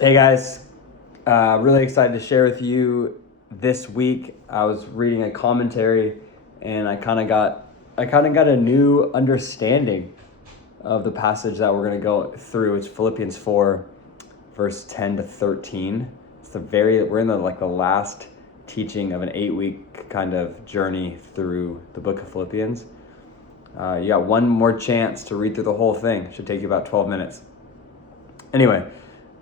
Hey guys, really excited to share with you this week. I was reading a commentary and I kind of got a new understanding of the passage that we're going to go through. It's Philippians 4 verse 10 to 13. We're in the last teaching of an 8-week kind of journey through the book of Philippians. You got one more chance to read through the whole thing. It should take you about 12 minutes. Anyway,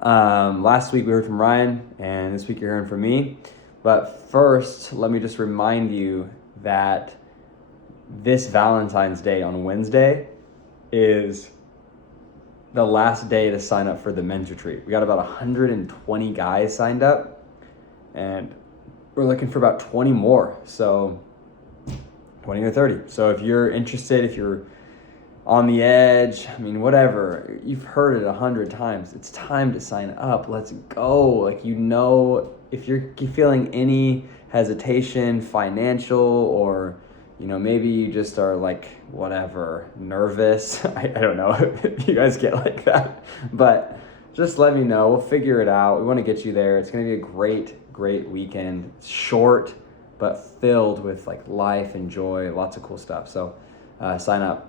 last week we heard from Ryan, and this week you're hearing from me. But first, let me just remind you that this Valentine's Day on Wednesday is the last day to sign up for the men's retreat. We got about 120 guys signed up, and we're looking for about 20 more. So 20 or 30. So if you're interested, if you're on the edge, whatever, you've heard it 100 times. It's time to sign up. Let's go. If you're feeling any hesitation, financial, or, maybe you just are nervous. I don't know if you guys get like that, but just let me know. We'll figure it out. We want to get you there. It's going to be a great, great weekend. It's short, but filled with life and joy, lots of cool stuff. So sign up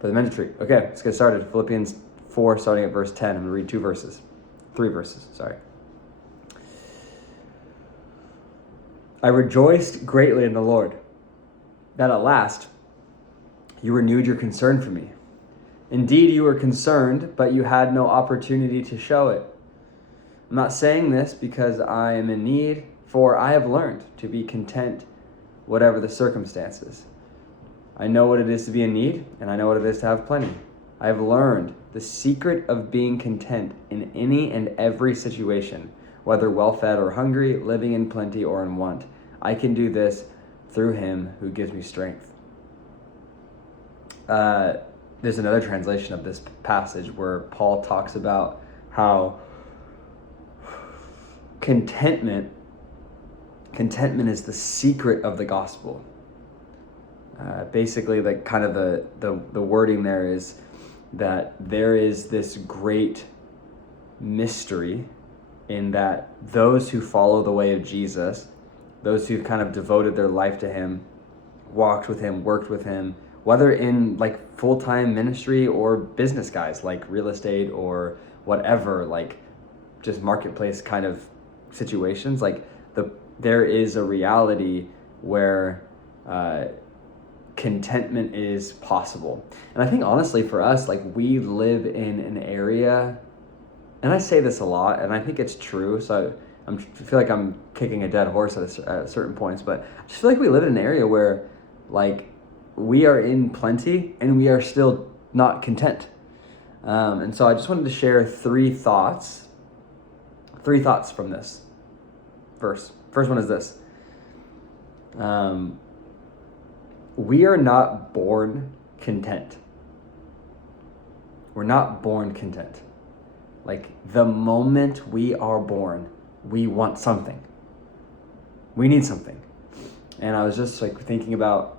for the men's retreat. Okay, let's get started. Philippians 4, starting at verse 10. I'm going to read 3 verses, sorry. I rejoiced greatly in the Lord, that at last you renewed your concern for me. Indeed, you were concerned, but you had no opportunity to show it. I'm not saying this because I am in need, for I have learned to be content whatever the circumstances. I know what it is to be in need, and I know what it is to have plenty. I have learned the secret of being content in any and every situation, whether well-fed or hungry, living in plenty or in want. I can do this through him who gives me strength. There's another translation of this passage where Paul talks about how contentment is the secret of the gospel. Basically, the wording there is that there is this great mystery in that those who follow the way of Jesus, those who've kind of devoted their life to him, walked with him, worked with him, whether in full-time ministry or business guys like real estate or whatever, just marketplace kind of situations, there is a reality where contentment is possible. And I think honestly for us, we live in an area, and I say this a lot, and I think it's true, so I feel like I'm kicking a dead horse at certain points, but I just feel like we live in an area where we are in plenty and we are still not content. And so I just wanted to share three thoughts from this verse. First one is this. We are not born content. We're not born content. The moment we are born, we want something. We need something. And I was just thinking about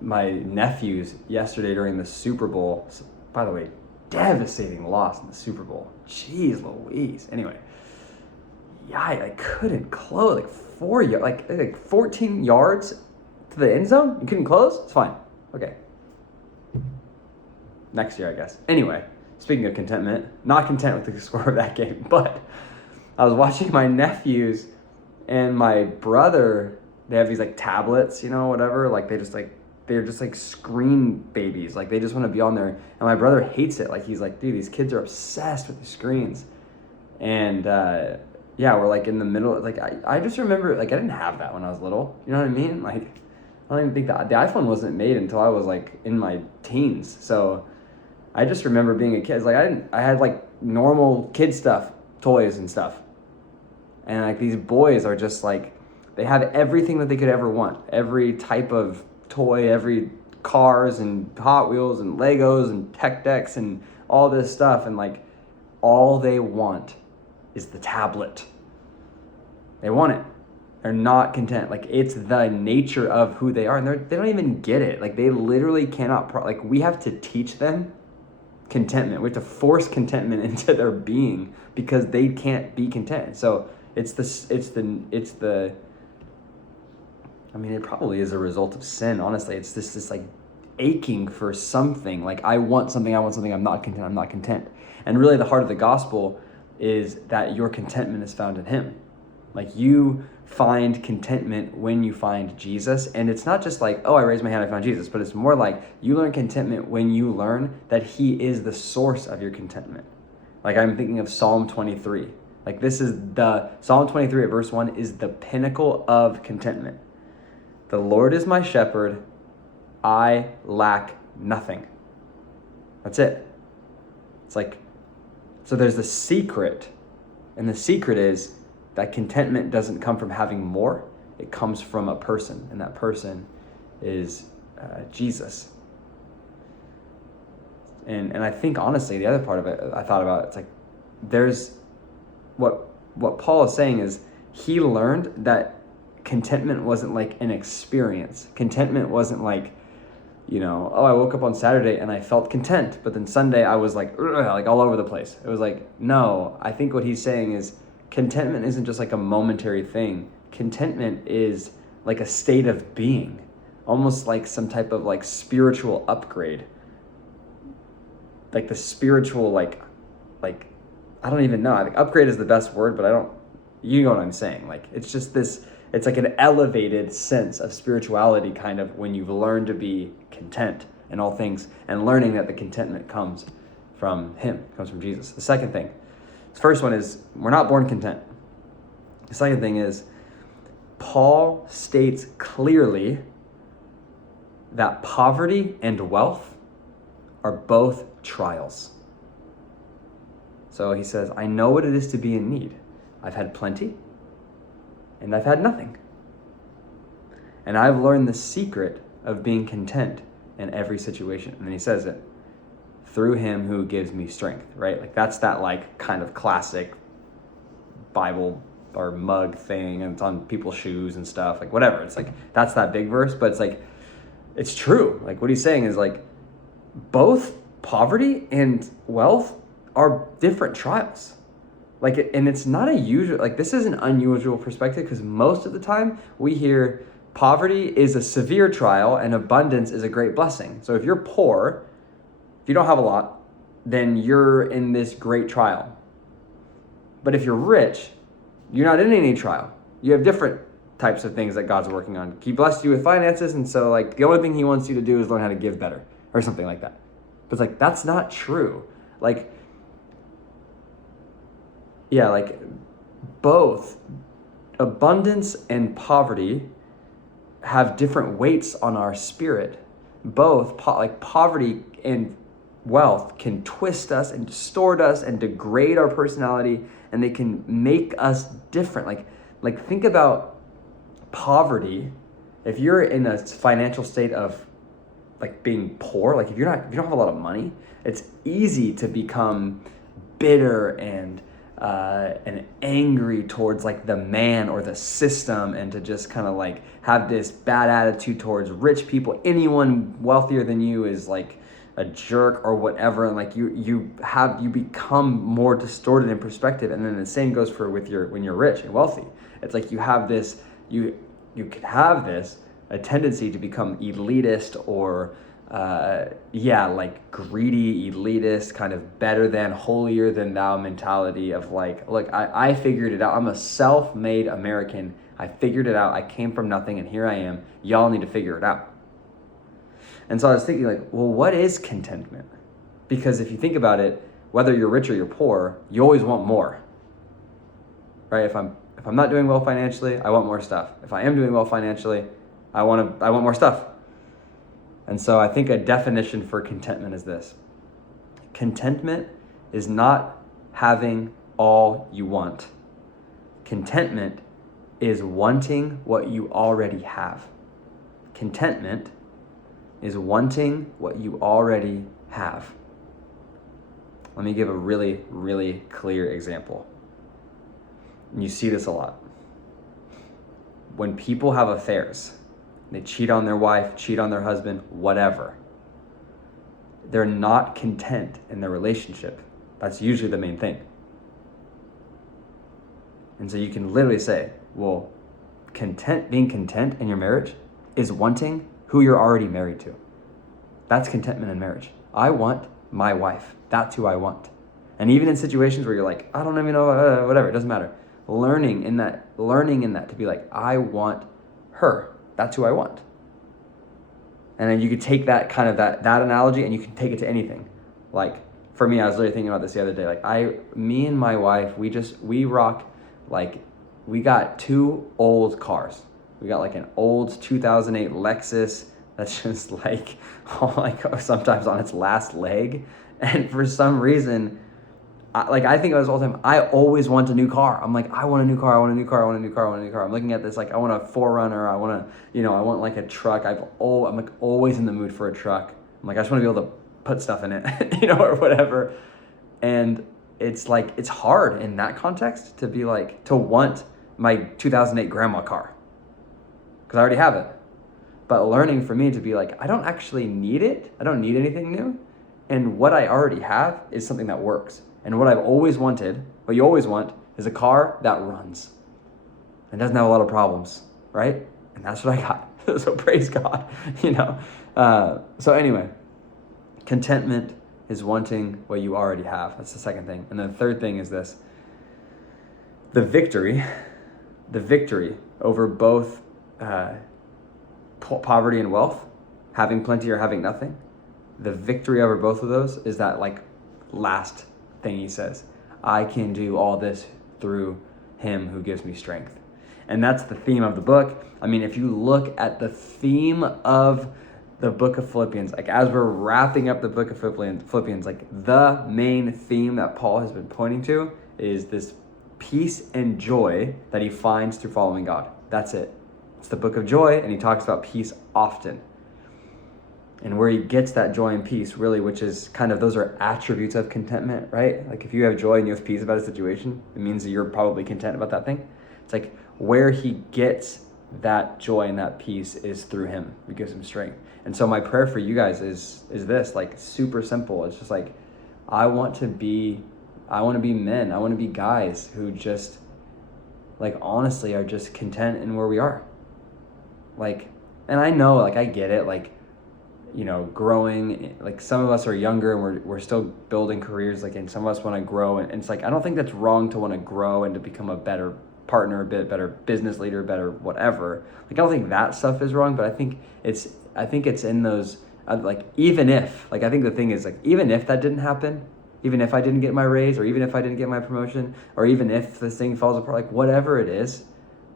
my nephews yesterday during the Super Bowl. By the way, devastating loss in the Super Bowl. Jeez Louise. Anyway, yeah, I couldn't close 14 yards to the end zone. You couldn't close? It's fine. Okay. Next year, I guess. Anyway, speaking of contentment, not content with the score of that game, but I was watching my nephews and my brother. They have these tablets, whatever. They're just screen babies. They just want to be on there. And my brother hates it. He's like, dude, these kids are obsessed with the screens. And yeah, we're in the middle. I just remember I didn't have that when I was little. You know what I mean? I don't even think that the iPhone wasn't made until I was in my teens. So I just remember being a kid. I had normal kid stuff, toys and stuff. And these boys are just they have everything that they could ever want. Every type of toy, every cars and Hot Wheels and Legos and tech decks and all this stuff. And all they want is the tablet. They want it. They're not content. It's the nature of who they are, and they don't even get it. They literally cannot. We have to teach them contentment. We have to force contentment into their being because they can't be content. So it probably is a result of sin, honestly. It's this like aching for something. Like I want something, I'm not content. And really the heart of the gospel is that your contentment is found in him. Like you find contentment when you find Jesus. And it's not just like, oh, I raised my hand, I found Jesus, but it's more like you learn contentment when you learn that he is the source of your contentment. Like I'm thinking of Psalm 23. Like Psalm 23 at verse 1 is the pinnacle of contentment. The Lord is my shepherd, I lack nothing. That's it. It's like, so there's the secret, and the secret is that contentment doesn't come from having more, it comes from a person, and that person is Jesus. And I think honestly, the other part of it, I thought about, it's like, there's, what Paul is saying is, he learned that contentment wasn't like an experience. Contentment wasn't like, I woke up on Saturday and I felt content, but then Sunday I was like all over the place. It was like, no, I think what he's saying is contentment isn't just like a momentary thing. Contentment is like a state of being, almost like some type of like spiritual upgrade. Like the spiritual, like, I don't even know. I think upgrade is the best word, but you know what I'm saying. Like, it's just this, it's like an elevated sense of spirituality kind of when you've learned to be content in all things and learning that the contentment comes from him, comes from Jesus. The second thing, the first one is we're not born content. The second thing is Paul states clearly that poverty and wealth are both trials. So he says, I know what it is to be in need. I've had plenty and I've had nothing. And I've learned the secret of being content in every situation. And then he says it, through him who gives me strength, right? Like that's that like kind of classic Bible or mug thing, and it's on people's shoes and stuff, like whatever. It's like, that's that big verse, but it's like, it's true. Like what he's saying is like, both poverty and wealth are different trials. Like, and it's not a usual, like this is an unusual perspective because most of the time we hear poverty is a severe trial and abundance is a great blessing. So if you're poor, if you don't have a lot, then you're in this great trial. But if you're rich, you're not in any trial. You have different types of things that God's working on. He blessed you with finances, and so like the only thing he wants you to do is learn how to give better or something like that. But it's like, that's not true. Like, yeah, like both abundance and poverty have different weights on our spirit. Both like poverty and wealth can twist us and distort us and degrade our personality, and they can make us different. Like think about poverty. If you're in a financial state of like being poor, like if you don't have a lot of money, it's easy to become bitter and angry towards like the man or the system, and to just kind of like have this bad attitude towards rich people. Anyone wealthier than you is like a jerk or whatever, and like you become more distorted in perspective. And then the same goes for when you're rich and wealthy. It's like you have this, you could have this a tendency to become elitist or like greedy, elitist, kind of better than, holier than thou mentality of like, look, I figured it out. I'm a self-made American. I figured it out. I came from nothing and here I am. Y'all need to figure it out. And so I was thinking like, well, what is contentment? Because if you think about it, whether you're rich or you're poor, you always want more, right? If I'm not doing well financially, I want more stuff. If I am doing well financially, I want more stuff. And so I think a definition for contentment is this. Contentment is not having all you want. Contentment is wanting what you already have. Contentment is wanting what you already have. Let me give a really, really clear example. And you see this a lot. When people have affairs, they cheat on their wife, cheat on their husband, whatever. they're not content in their relationship. That's usually the main thing. And so you can literally say, well, being content in your marriage is wanting who you're already married to. That's contentment in marriage. I want my wife. That's who I want. And even in situations where you're like, I don't even know, whatever, it doesn't matter. Learning in that to be like, I want her. That's who I want. And then you could take that kind of that analogy and you can take it to anything. Like for me, I was literally thinking about this the other day. Like me and my wife, we rock, like we got 2 old cars. We got like an old 2008 Lexus that's just like, sometimes on its last leg. And for some reason, I think about this all the time. I always want a new car. I'm like, I want a new car. I'm looking at this, like, I want a 4Runner. I want like a truck. I'm like always in the mood for a truck. I'm like, I just want to be able to put stuff in it, or whatever. And it's like, it's hard in that context to be like, to want my 2008 grandma car. Because I already have it. But learning for me to be like, I don't actually need it. I don't need anything new. And what I already have is something that works. And what I've always wanted, what you always want, is a car that runs and doesn't have a lot of problems, right? And that's what I got. So praise God, So anyway, contentment is wanting what you already have. That's the second thing. And the third thing is this. The victory over both poverty and wealth, having plenty or having nothing, the victory over both of those is that like last thing he says, I can do all this through him who gives me strength. And that's the theme of the book. I mean, if you look at the theme of the book of Philippians, like as we're wrapping up the book of Philippians, like the main theme that Paul has been pointing to is this peace and joy that he finds through following God. That's it. It's the book of joy, and he talks about peace often. And where he gets that joy and peace, really, which is kind of, those are attributes of contentment, right? Like if you have joy and you have peace about a situation, it means that you're probably content about that thing. It's like where he gets that joy and that peace is through him who gives him strength. And so my prayer for you guys is this, like super simple. It's just like, I want to be men. I want to be guys who just like honestly are just content in where we are. Like, and I know, like I get it, like, growing, like some of us are younger and we're still building careers, like, and some of us want to grow, and it's like, I don't think that's wrong to want to grow and to become a better partner, a bit better business leader, better whatever. Like, I don't think that stuff is wrong, but I think it's in those, like, even if, like, I think the thing is, like, even if that didn't happen, even if I didn't get my raise, or even if I didn't get my promotion, or even if this thing falls apart, like whatever it is,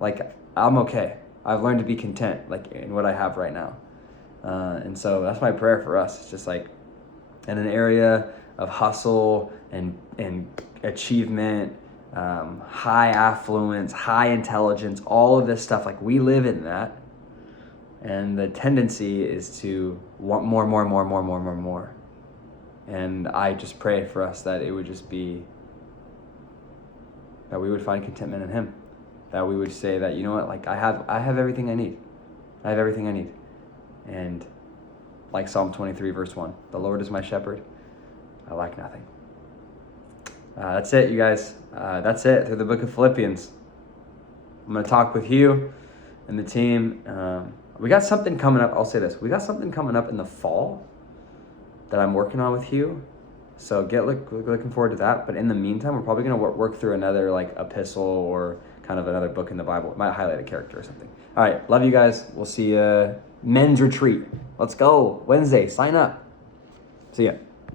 like I'm okay. I've learned to be content, like in what I have right now. And so that's my prayer for us. It's just like in an area of hustle and achievement, high affluence, high intelligence, all of this stuff, like we live in that. And the tendency is to want more. And I just pray for us that it would just be, that we would find contentment in him. That we would say that, you know what, like I have everything I need. I have everything I need. And like Psalm 23 verse 1, the Lord is my shepherd, I lack nothing. That's it, you guys. That's it through the book of Philippians. I'm going to talk with you and the team. We got something coming up. I'll say this. We got something coming up in the fall that I'm working on with you. So looking forward to that. But in the meantime, we're probably going to work through another like epistle or kind of another book in the Bible. It might highlight a character or something. All right. Love you guys. We'll see you. Men's retreat. Let's go. Wednesday. Sign up. See ya.